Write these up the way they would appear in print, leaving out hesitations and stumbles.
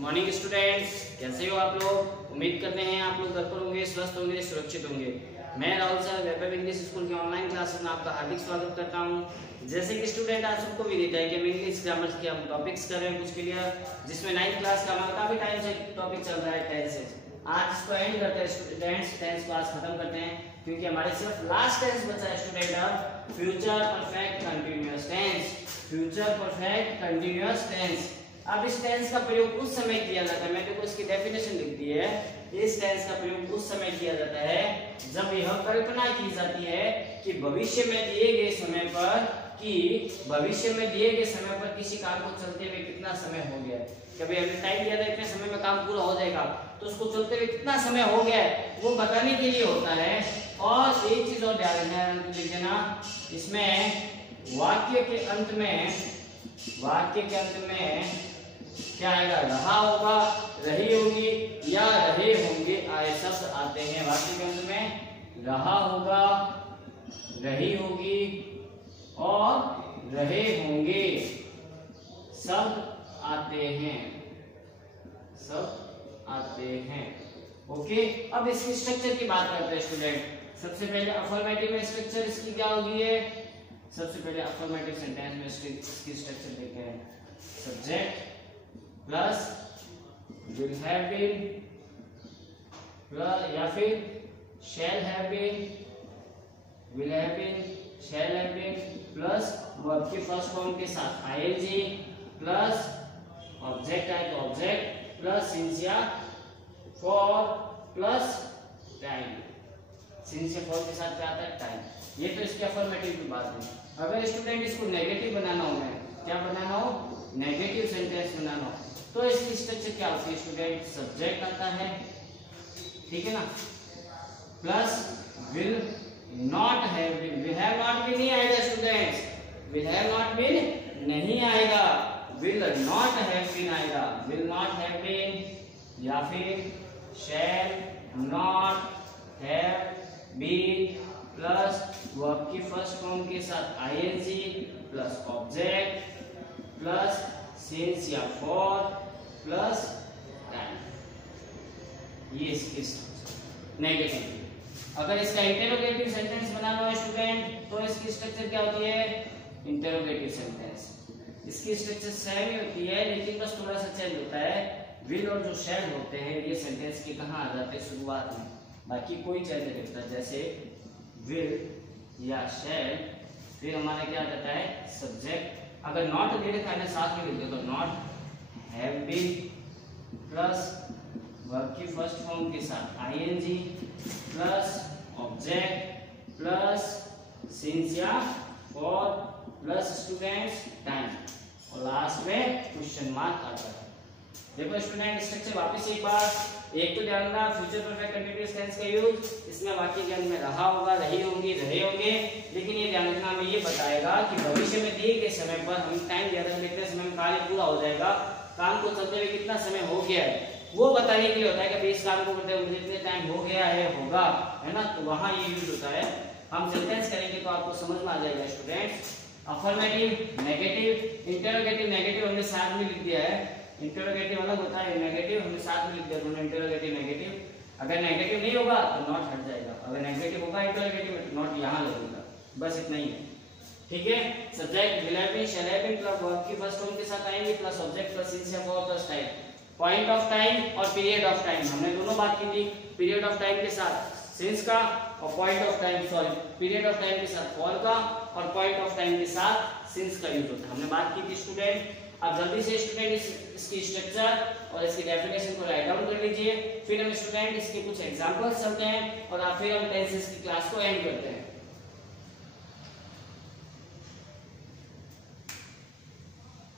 Morning students, कैसे हो आप लोग। उम्मीद करते हैं आप लोग घर पर होंगे, स्वस्थ होंगे, सुरक्षित होंगे। मैं Rahul sir web English school के ऑनलाइन क्लासेस में आपका हार्दिक स्वागत करता हूं। जैसे कि स्टूडेंट आप सबको भी देता है कि हम इंग्लिश ग्रामर के हम टॉपिक्स कर रहे हैं कुछ के लिए, जिसमें 9th क्लास का हमारा काफी टाइम से टॉपिक चल रहा है टेंसेस। आज इसको एंड करते हैं स्टूडेंट्स, 10th क्लास खत्म करते हैं क्योंकि हमारे सिर्फ लास्ट टेंस बचा है स्टूडेंट, अब future perfect continuous tense. Future perfect continuous tense. अब इस टेंस का प्रयोग उस समय किया जाता है, मैंने देखो इसकी डेफिनेशन लिख दी है। इस टेंस का प्रयोग उस समय किया जाता है जब यह कल्पना की जाती है कि भविष्य में दिए गए समय पर किसी काम को चलते हुए कितना समय हो गया है। कभी हमने टाइम दिया था इतने समय में काम पूरा हो जाएगा, तो उसको चलते हुए कितना समय हो गया है वो बताने के लिए होता है। और एक चीज और ध्यान देना, इसमें वाक्य के अंत में क्या आएगा, रहा होगा, रही होगी या रहे होंगे आए शब्द आते हैं। वाक्य के अंत में रहा होगा, रही होगी और रहे होंगे शब्द आते हैं। ओके, अब इसकी स्ट्रक्चर की बात करते हैं स्टूडेंट। सबसे पहले अफर्मेटिव में स्ट्रक्चर इसकी क्या होगी है, सबसे पहले अफर्मेटिव सेंटेंस में इसकी स्ट्रक्चर देखते हैं। Subject plus will have been या फिर shall have been, will have been, shall have been plus verb के फर्स्ट फॉर्म के साथ आईएनजी प्लस ऑब्जेक्ट है तो ऑब्जेक्ट प्लस सिंस या फॉर प्लस टाइम। सिंस या फॉर के साथ क्या आता है, टाइम। ये तो इसके अफर्मेटिव की बात है। अगर स्टूडेंट इसको नेगेटिव बनाना हो, क्या बनाना हो, नेगेटिव सेंटेंस बनाना हो, तो इसकी स्ट्रक्चर क्या होती है स्टूडेंट, सब्जेक्ट आता है, ठीक है ना, plus will not have been. Will have not been नहीं आएगा students, will have not been नहीं आएगा, विल नॉट हैव बीन आएगा। विल नॉट हैव बीन या फिर shall not have been plus verb की फर्स्ट फॉर्म के साथ ING plus object plus since या फॉर प्लस टाइम। ये इसकी नेगेटिव। अगर इसका इंटेरोगेटिव सेंटेंस बनाना हो स्टूडेंट, तो इसकी स्ट्रक्चर क्या होती है, इंटेरोगेटिव सेंटेंस। इसकी स्ट्रक्चर सेम ही होती है, लेकिन बस थोड़ा सा चेंज होता है। विल और जो शैल होते हैं ये सेंटेंस के कहाँ आ जाते हैं, शुरुआत में, बाकी कोई चेंज नहीं करता। जैसे विल या शैल, फिर हमारा क्या आ जाता है, सब्जेक्ट। अगर नॉट दे रखा है साथ में लिख दो तो not have been plus verb की फर्स्ट फॉर्म के साथ ING plus object plus since या फॉर प्लस स्टूडेंट्स टाइम, और लास्ट में क्वेश्चन मार्क आता है। देखो स्टूडेंट स्ट्रक्चर वापस एक बार, एक तो ध्यान रखना फ्यूचर परफेक्ट कंटीन्यूअस टेंस का यूज, इसमें वाक्य के अंत में रहा होगा, रही होंगी, रहे होंगे, लेकिन ये ध्यान रखना हमें ये बताएगा कि भविष्य में दिए गए समय पर हम टाइम दिया था, कितने समय में कार्य पूरा हो जाएगा, काम को चलते हुए कितना समय हो गया है, वो बताने के लिए होता है कि भाई इस काम को करते हुए मुझे इतने टाइम हो गया है, होगा, है ना, तो वहां ये यूज होता है। हम सेंटेंस करेंगे तो आपको समझ में आ जाएगा students. Affirmative, negative, interrogative, negative हमने साथ में लिख दिया है, इंटरोगेटिव अलग होता है, नेगेटिव हमने साथ में लिख दिया दोनों, इंटरोगेटिव नेगेटिव। अगर नेगेटिव नहीं होगा तो नॉट हट जाएगा, अगर नेगेटिव होगा इंटरोगेटिव में तो नॉट यहां लगेगा, बस इतना ही है, ठीक है। Subject will have been, shall have been plus verb की फर्स्ट फॉर्म के साथ आएंगे प्लस ऑब्जेक्ट प्लस सिंस या for plus time. Point of time और पीरियड ऑफ टाइम हमने दोनों बात की थी, पीरियड ऑफ टाइम के साथ सिंस का और point of time, sorry, period of time के साथ फॉर का और पॉइंट ऑफ टाइम के साथ सिंस का यूज होता है, हमने बात की थी स्टूडेंट। अब जल्दी से स्टूडेंट इसकी स्ट्रक्चर और इसकी डेफिनेशन को राइट डाउन कर लीजिए, फिर हम स्टूडेंट इसके कुछ एग्जांपल्स चलते हैं और फिर हम टेंसेस की क्लास को एंड करते हैं।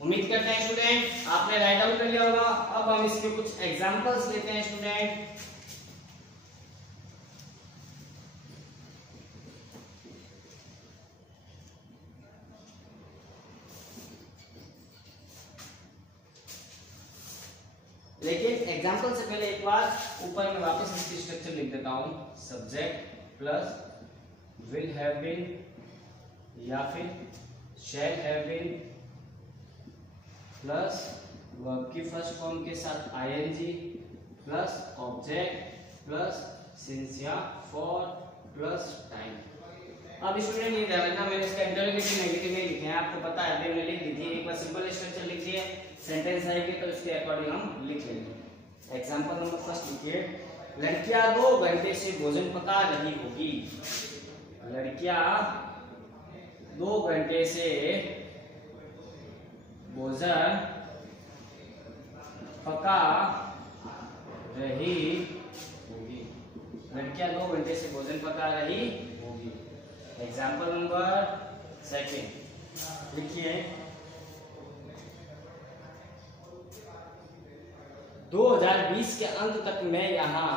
उम्मीद करते हैं स्टूडेंट आपने राइट डाउन कर लिया होगा। अब हम इसके कुछ एग्जांपल्स लेते हैं स्टूडेंट। लेकिन एग्जांपल से पहले एक बार ऊपर में वापस इसकी स्ट्रक्चर लिख देता हूं। Subject plus will have been या फिर shall have been plus verb की फर्स्ट फॉर्म के साथ ING plus object plus since या फॉर प्लस टाइम। अब स्टूडेंट ये ध्यान रखना, मैंने इसका इंटरोगेटिव नेगेटिव नहीं लिखे हैं, आपको पता है अभी मैंने लिख दी थी। एक बार सिंपल स्ट्रक्चर लिखिए, सेंटेंस आएगी तो उसके अकॉर्डिंग हम लिख लेंगे। एग्जांपल नंबर फर्स्ट लिखिए, लड़कियां 2 घंटे से भोजन पका रही होगी। लड़कियां 2 घंटे से भोजन पका रही होगी। लड़कियां 2 घंटे से भोजन पका रही होगी। एग्जाम्पल नंबर सेकेंड लिखिए, 2020 के अंत तक मैं यहाँ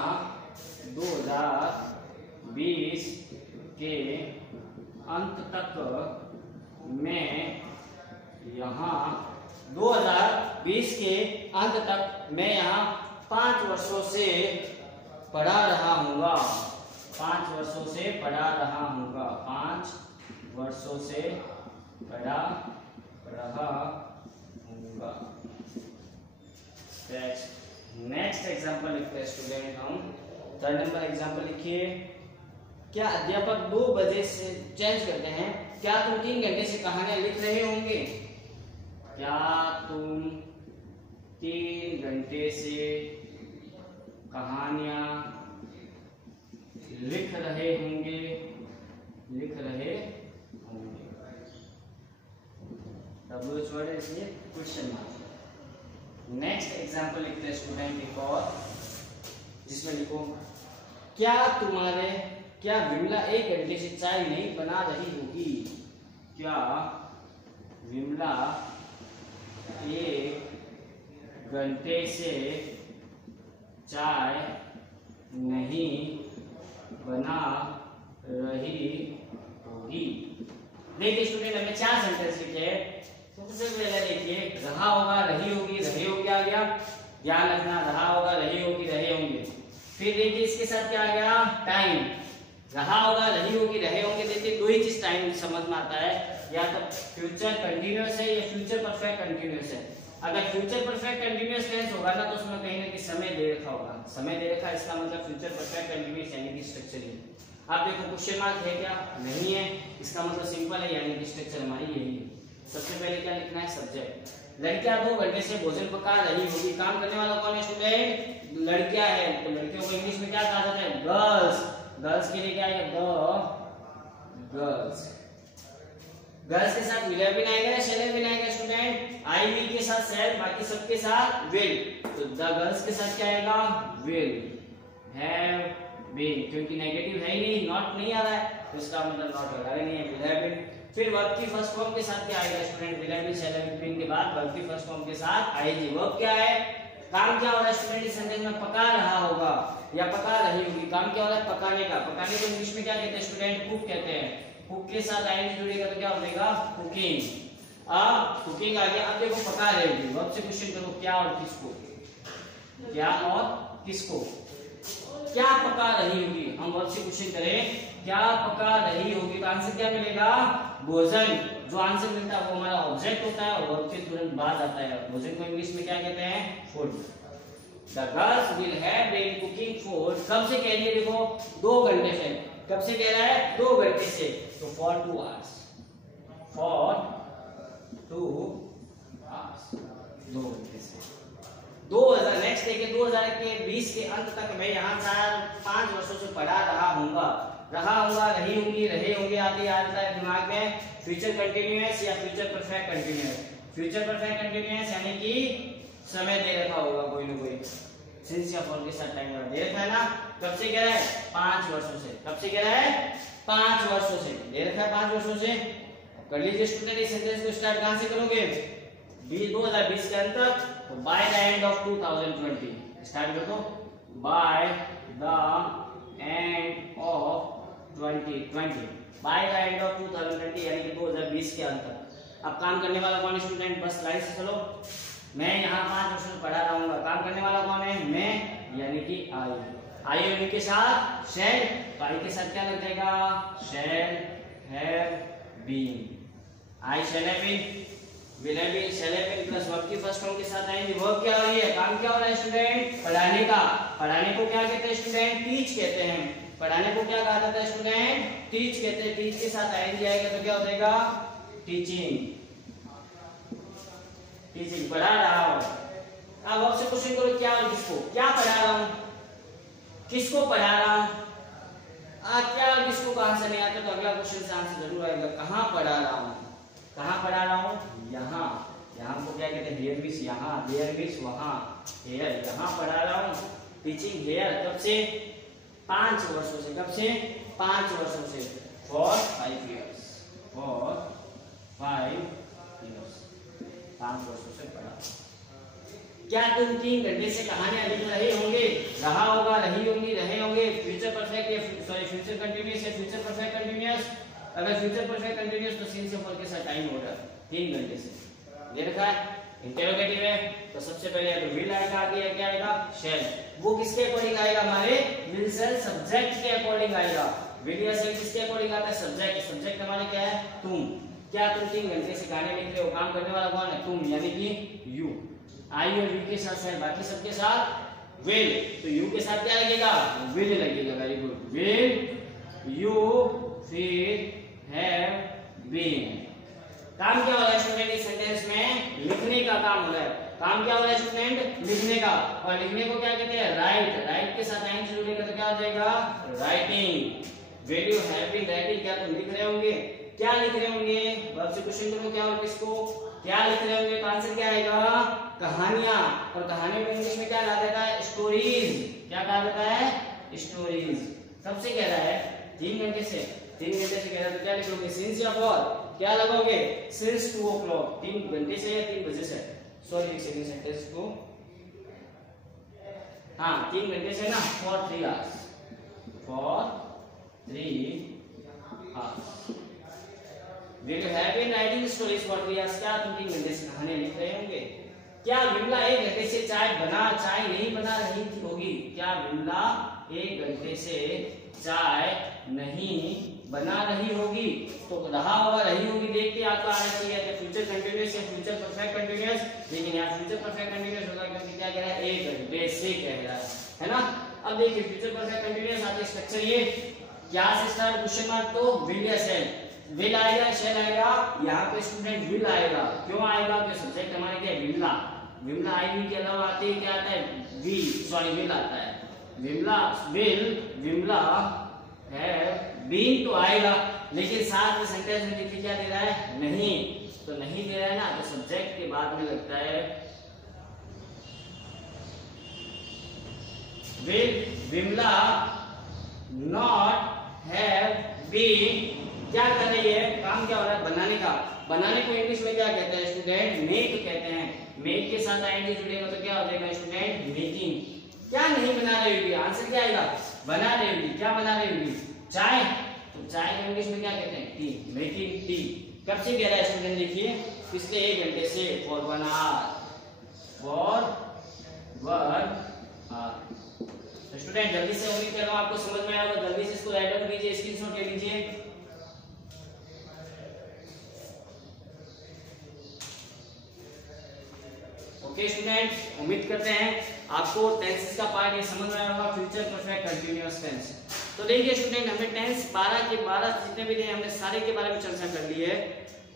2020 के अंत तक मैं यहाँ 2020 के अंत तक मैं यहाँ 5 वर्षों से पढ़ा रहा हूँगा। 5 वर्षों से पढ़ा रहा हूँगा। 5 वर्षों से पढ़ा रहा हूँगा। नेक्स्ट एग्जाम्पल लिखते हैं स्टूडेंट हम। 3rd नंबर एग्जाम्पल लिखिए, क्या अध्यापक 2 बजे से चेंज करते हैं? क्या तुम 3 घंटे से कहानियां लिख रहे होंगे? क्या तुम 3 घंटे से कहानियां लिख रहे होंगे? लिख रहे होंगे। WH वर्ड है इसलिए क्वेश्चन मार्क। नेक्स्ट एग्जाम्पल लिखते हैं स्टूडेंट एक और, जिसमें लिखो, क्या विमला 1 घंटे से चाय नहीं बना रही होगी? क्या विमला 1 घंटे से चाय नहीं बना रही होगी? देखिए स्टूडेंट, हमने 4 सेंटेंस लिखे हैं। सबसे पहले देखिए, रहा होगा, रही होगी, रहे होगी आ गया, ध्यान रखना, रहा होगा, रही होगी, रहे होंगे। फिर देखिए इसके साथ क्या आ गया? टाइम। रहा होगा, रही होगी, रहे होंगे। देखिए 2 ही चीज टाइम समझ में आता है, या तो फ्यूचर कंटिन्यूअस है या फ्यूचर परफेक्ट कंटिन्यूअस है। अगर फ्यूचर परफेक्ट कंटिन्यूअस टेंस होगा ना, तो उसमें कहीं ना कहीं समय दे रखा होगा। समय दे रखा, इसका मतलब फ्यूचर परफेक्ट कंटिन्यूअस यानी कि स्ट्रक्चर है। आप देखो क्वेश्चन मार्क है क्या? नहीं है, इसका मतलब सिंपल है, यानी कि स्ट्रक्चर हमारी यही है। सबसे पहले क्या लिखना है? सब्जेक्ट। लड़कियां 2 घंटे से भोजन पका रही होगी। काम करने वाला कौन है स्टूडेंट? लड़कियां है, तो लड़कियों को इंग्लिश में क्या कहा जाता है? गर्ल्स। गर्ल्स के लिए क्या है? The girls. गर्ल्स के साथ विल भी आएगा या शैल भी आएगा स्टूडेंट? आई विल के साथ शैल, बाकी सबके साथ विल। तो द गर्ल्स के साथ क्या आएगा? विल हैव बीन, क्योंकि नेगेटिव है ही नहीं, नॉट नहीं आ रहा है, तो इसका मतलब नॉट लगा नहीं है, विल हैव बीन। फिर वर्ब की फर्स्ट फॉर्म के साथ क्या आएगा student? Will have been, shall have been के बाद वर्ब की फर्स्ट फॉर्म के साथ आईजी। वर्ब क्या है? काम क्या हो रहा है स्टूडेंट इस सेंटेंस में? पका रहा होगा या पका रही होगी। काम क्या हो रहा है? पकाने का। पकाने को इंग्लिश में क्या कहते हैं स्टूडेंट? कुक कहते हैं। कुक के साथ आईएनजी जुड़ेगा तो क्या हो जाएगा? कुकिंग। अब कुकिंग आ गया। अब देखो पका रही होगी, वर्ब से क्वेश्चन करो, क्या और किसको? क्या और किसको? क्या पका रही होगी? हम वर्ब से क्वेश्चन करें, क्या पका रही होगी, तो आंसर क्या मिलेगा? भोजन। जो आंसर मिलता है वो हमारा ऑब्जेक्ट होता है और वर्ब के तुरंत बाद आता है। भोजन को इंग्लिश में क्या कहते हैं? Food. The girls will have been cooking food. कब से कह रही है? देखो 2 घंटे से। कब से कह रहा है? 2 घंटे से, तो फॉर 2 आवर्स। फॉर 2 आवर्स, 2 घंटे से। 2000 नेक्स्ट देखिए, 2020 के अंत तक मैं यहाँ 5 वर्षों से पढ़ा रहा हूँगा। रहा होगा, रही होंगी, रहे होंगे आदि आता है दिमाग में। फ्यूचर कंटिन्यूअस या future perfect continuous? Future perfect continuous यानी कि समय दे रखा होगा कोई ना कोई, सिंस या फॉर के साथ टाइम दे रखा है ना। कब से कह रहा है? 5 वर्षों से। कब से कह रहा है? 5 वर्षों से दे रखा है, 5 वर्षों से। कर लीजिए स्टूडेंट, इस सेंटेंस को स्टार्ट कहां से करोगे? 2020 के अंत तक, तो by the end of 2020 start कर दो। By the end of 2020, by the end of 2020 यानी कि 2020 के अंत तक। अब काम करने वाला कौन है स्टूडेंट? बस लाइन से चलो। मैं यहाँ 5 वर्षों से पढ़ा रहूंगा। काम करने वाला कौन है? मैं, यानी कि आई। आई होने के साथ शैल, तो आई के साथ क्या लग जाएगा? Shall have been. I shall have been. Will have been, shall have been plus verb की फर्स्ट फॉर्म के साथ आएंगे। वर्ब क्या हो रही है, काम क्या हो रहा है स्टूडेंट, पढ़ाने का। पढ़ाने को क्या कहते हैं स्टूडेंट, टीच कहते हैं। पढ़ाने को क्या कहा जाता है स्टूडेंट, टीच कहते हैं। टीच के साथ आएंगे आएगा तो क्या हो जाएगा, टीचिंग। टीचिंग, पढ़ा रहा हूं। अब आपसे क्वेश्चन करो, क्या किसको, क्या पढ़ा रहा हूं, किसको पढ़ा रहा हूं। क्या किसको कहां से नहीं आता तो अगला क्वेश्चन से आंसर जरूर आएगा, कहां पढ़ा रहा हूं। कहां पढ़ा रहा हूं, यहाँ। यहाँ को क्या कहते हैं, हियर मींस यहाँ, देयर मींस वहां, हियर यहाँ पढ़ा रहा हूं। टीचिंग हियर, कब से, 5 वर्षों से। कब से, 5 वर्षों से। फॉर 5 इयर्स, फॉर 5 इयर्स, 5 वर्षों से पढ़ा। क्या तुम 3 घंटे से कहानियां लिख रहे होंगे, रहा होगा, रही होंगी, रहे होंगे। फ्यूचर परफेक्ट या सॉरी फ्यूचर कंटीन्यूअस या फ्यूचर परफेक्ट कंटीन्यूअस। अगर फ्यूचर परफेक्ट कंटीन्यूअस तो सीन से फॉर के साथ टाइम ऑर्डर 3 घंटे से ये रखा है। इंटरोगेटिव है तो सबसे पहले तो विल आएगा, आगे क्या आएगा, शैल। वो किसके अकॉर्डिंग आएगा, हमारे विल शैल सब्जेक्ट के अकॉर्डिंग आएगा। विल या शैल किसके अकॉर्डिंग आता है, सब्जेक्ट। सब्जेक्ट हमारे क्या है, तुम। क्या तुम 3 घंटे से कहानी लिख रहे हो, काम करने वाला कौन है, तुम, यानी कि यू। आई और यू के साथ है, बाकी सबके साथ विल, तो यू के साथ क्या लगेगा, विल लगेगा। वेरी गुड, विल यू फिर हैव बीन। काम क्या हो रहा है स्टूडेंट इस सेंटेंस में, लिखने का काम हो रहा है। काम क्या हो रहा है स्टूडेंट, लिखने का। और लिखने को क्या कहते हैं, राइट। राइट के साथ आइन जुड़ेगा तो क्या हो जाएगा, writing. Will you have been writing, क्या तुम लिख रहे होंगे, क्या लिख रहे होंगे। वर्ब से क्वेश्चन करो, क्या और किसको, क्या लिख रहे होंगे। आंसर क्या आएगा, कहानियां। और कहानियों को इंग्लिश में क्या कहा जाता है, स्टोरीज। क्या कहा जाता है, स्टोरीज। सबसे कह रहा है 3 घंटे से, 3 घंटे से कह रहा है तो क्या लिखोगे, सिंस या फॉर, क्या लगोगे, सिंस 2 o'clock, 3 घंटे से या 3 बजे से। सॉरी एक सेकंड, सेंटेंस को, हाँ 3 घंटे से ना, for 3 hours, for 3 hours। Will you have been writing stories for 3 hours? क्या तुम 3 घंटे से कहानियां लिख रहे होंगे। क्या विमला 1 घंटे से चाय नहीं बना रही थी होगी। क्या विमला 1 घंटे से चाय नहीं बना रही होगी। तो रहा होगा, रही होगी देख के आपको आना चाहिए फ्यूचर कंटीन्यूअस या फ्यूचर परफेक्ट कंटीन्यूअस। लेकिन यहाँ फ्यूचर परफेक्ट कंटीन्यूअस होगा क्योंकि क्या कह रहा है, 1 घंटे से कह रहा है ना। अब देखिए फ्यूचर परफेक्ट कंटीन्यूअस आते स्ट्रक्चर ये क्या से स्टार्ट, क्वेश्चन मार्क, तो विल या शैल। विल आएगा, शैल आएगा, यहाँ पे स्टूडेंट विल आएगा। क्यों आएगा, क्योंकि सब्जेक्ट हमारे क्या है, विमला। विमला आई के अलावा आते ही क्या आता है, वी, सॉरी विल आता है। Vimla, will, Vimla have been तो आएगा, लेकिन साथ में सेंटेंस में देखिए क्या दे रहा है, नहीं। तो नहीं दे रहा है ना, तो सब्जेक्ट के बाद में लगता है will Vimla not have been. क्या कर रही है, काम क्या हो रहा है, बनाने का। बनाने को इंग्लिश में क्या कहते हैं स्टूडेंट, मेक कहते हैं। मेक के साथ आईएनजी जुड़ेगा तो क्या हो जाएगा स्टूडेंट, मेकिंग। क्या नहीं बना रही होगी, आंसर क्या आएगा, बना रही होगी। क्या बना रही होगी, चाय। तो चाय को इंग्लिश में क्या कहते हैं, टी, मेकिंग टी। कब से कह रहा है स्टूडेंट, देखिए पिछले 1 घंटे से, फॉर 1 hour, फॉर 1 hour। तो स्टूडेंट जल्दी से उम्मीद कर रहा हूं आपको समझ में आया होगा। जल्दी से इसको राइट डाउन कीजिए, स्क्रीनशॉट ले लीजिए। ओके स्टूडेंट, उम्मीद करते हैं आपको टेंसेस का पार्ट ये समझ में आया होगा, फ्यूचर परफेक्ट कंटीन्यूअस टेंस। तो देखिए स्टूडेंट, हमने टेंस 12 के 12 जितने भी दिए हमने सारे के बारे में चर्चा कर ली है।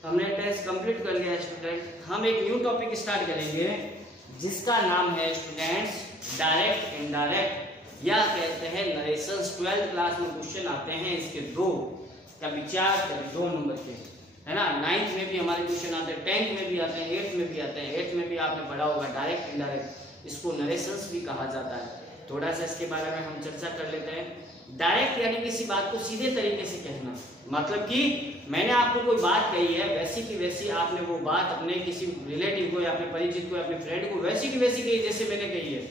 हमने टेंस कंप्लीट कर लिया है स्टूडेंट। हम एक न्यू टॉपिक स्टार्ट करेंगे जिसका नाम है स्टूडेंट्स डायरेक्ट इनडायरेक्ट, या कहते हैं नरेशंस। 12th क्लास में क्वेश्चन आते हैं इसके 2 का विचार करें, 2 नंबर के, है ना। 9th में भी हमारे क्वेश्चन आते हैं, 10th में भी आते हैं, 8th में भी आते हैं। 8th में भी आपने पढ़ा होगा डायरेक्ट इनडायरेक्ट, इसको नरेशंस भी कहा जाता है। थोड़ा सा इसके बारे में हम चर्चा कर लेते हैं। डायरेक्ट यानी किसी बात को सीधे तरीके से कहना, मतलब कि मैंने आपको कोई बात कही है, वैसी की वैसी आपने वो बात अपने किसी रिलेटिव को या अपने परिचित को या अपने फ्रेंड को वैसी की वैसी कही जैसे मैंने कही है,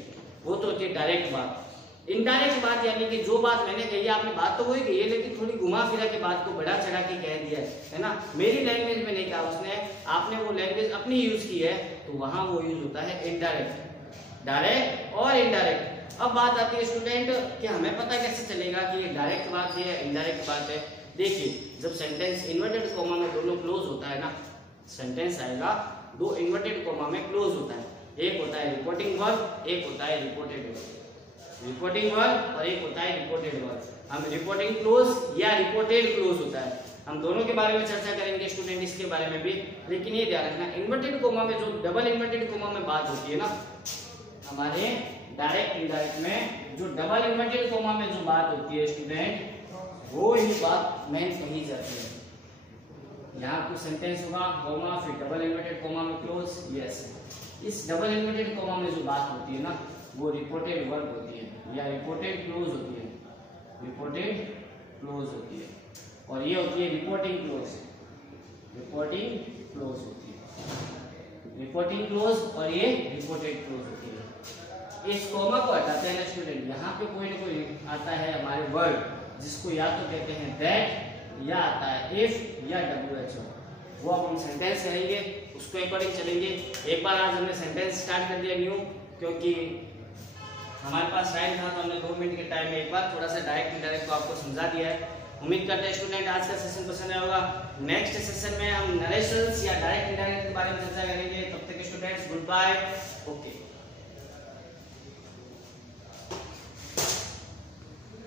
वो तो होती है डायरेक्ट बात। इनडायरेक्ट बात यानी कि जो बात मैंने कही है, आपने बात तो वही कही है लेकिन थोड़ी घुमा फिरा के बात को बढ़ा चढ़ा के कह दिया है ना। मेरी लैंग्वेज में नहीं कहा उसने, आपने वो लैंग्वेज अपनी यूज की है, तो वहां वो यूज होता है इनडायरेक्ट। डायरेक्ट और इनडायरेक्ट। अब बात आती है स्टूडेंट कि हमें पता कैसे चलेगा कि ये डायरेक्ट बात है या इनडायरेक्ट बात है। देखिए जब सेंटेंस इन्वर्टेड कॉमा में दोनों क्लोज होता है ना, सेंटेंस आएगा दो इन्वर्टेड कोमा में क्लोज होता है। एक होता है रिपोर्टिंग वर्ब, एक होता है रिपोर्टेड वर्ब। रिपोर्टिंग वर्ब और एक होता है रिपोर्टेड वर्ब। हम रिपोर्टिंग क्लोज या रिपोर्टेड क्लोज होता है, हम दोनों के बारे में चर्चा करेंगे स्टूडेंट, इसके बारे में भी। लेकिन ये ध्यान रखना, इन्वर्टेड कोमा में जो डबल इन्वर्टेड कोमा में बात होती है ना, हमारे डायरेक्ट इनडायरेक्ट में जो डबल इन्वर्टेड कोमा में जो बात होती है स्टूडेंट, वो ही बात मेन कही जाती है। यहाँ कुछ सेंटेंस होगा, कोमा फिर डबल इन्वर्टेड कोमा में क्लोज, यस। इस डबल इन्वर्टेड कोमा में जो बात होती है ना, वो रिपोर्टेड वर्ब होती है या रिपोर्टेड क्लोज होती है, रिपोर्टेड क्लोज होती है। और ये होती है रिपोर्टिंग क्लोज, रिपोर्टिंग क्लोज होती है, रिपोर्टिंग क्लोज, और ये रिपोर्टेड क्लोज होती है। इस कोमा को हटाते हैं ना स्टूडेंट, यहाँ पे कोई ना कोई आता है हमारे वर्ड, जिसको या तो कहते हैं दैट, या आता है इफ या WHO। वो अब हम सेंटेंस करेंगे, उसको अकॉर्डिंग चलेंगे। एक बार आज हमने सेंटेंस स्टार्ट कर दिया न्यू, क्योंकि हमारे पास टाइम था, तो हमने 2 मिनट के टाइम में एक बार थोड़ा सा डायरेक्ट इनडायरेक्ट को आपको समझा दिया है। उम्मीद करते हैं स्टूडेंट आज का सेशन पसंद आया होगा। नेक्स्ट सेशन में हम नरेशंस या डायरेक्ट इनडायरेक्ट के बारे में चर्चा करेंगे। तब तक स्टूडेंट्स गुड बाय, ओके।